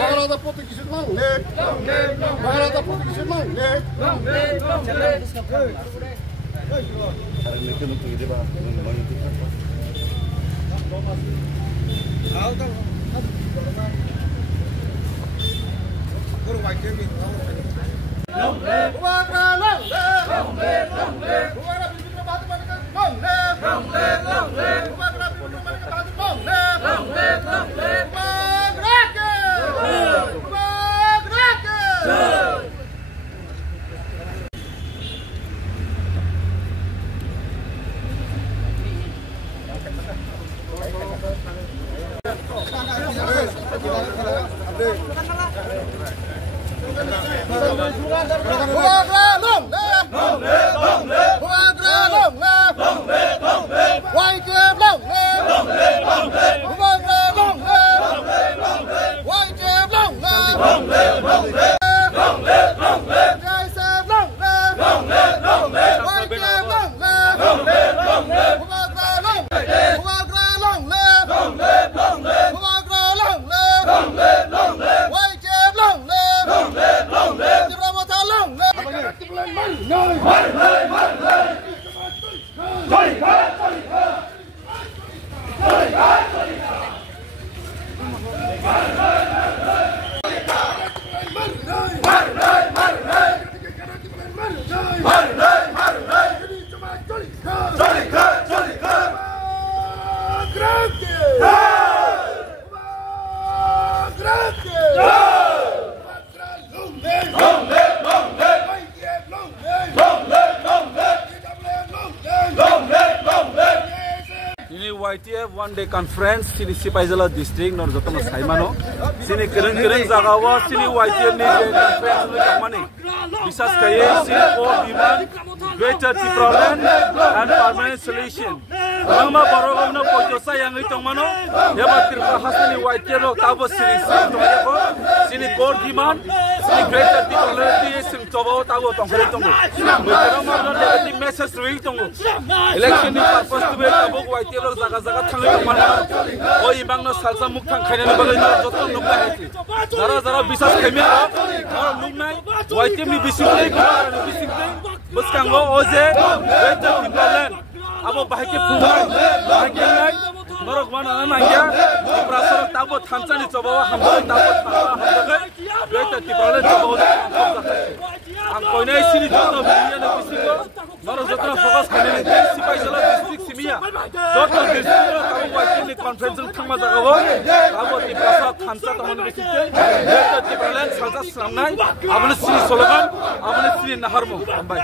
Maharada Portuguese Langley, Maharada Portuguese Langley. YTF one-day conference sini Sipaijala district nor jotono saimano sini keren jagawa sini YTF ni conference ni kamani bisas kaye sini ko demand greater development and permanent solution mama barogomno pojosa yang itongmano yabatir hasani YTF lo tabo sini ko sini ko demand sini greater development sini tobo tabo tongkore tongo meromno negative message rui tongo election ni purpose to be tabo YTF lo jaga थांनो माना ओ इबांनो सालसा मुख थांखायनो बगैनो जतो नुबा हेति जरा बिसास खेमे और नुनाय वाइटेमनि बिसिंदै बसकांगो ओजे वेट डिप्लमेन्ट आबो बाहायके फुंनाय बाहायकेनाय नरक माना नांगिया प्रासर ताबो थानसानि चबावा हामबो ताबो हामबो वेट डिप्लमेन्ट चबावा आं कोइनाय सिनि जतो बियानो बिसिंगो नरक जतो फोकस खायनो सिपाइजला डिस्ट्रिक्ट सिमिया जतो district conference thangma jagao abo ti prasa thansa tamon bisite eta ti plan salsa slamnai abone sini slogan abone sini naharmo ambai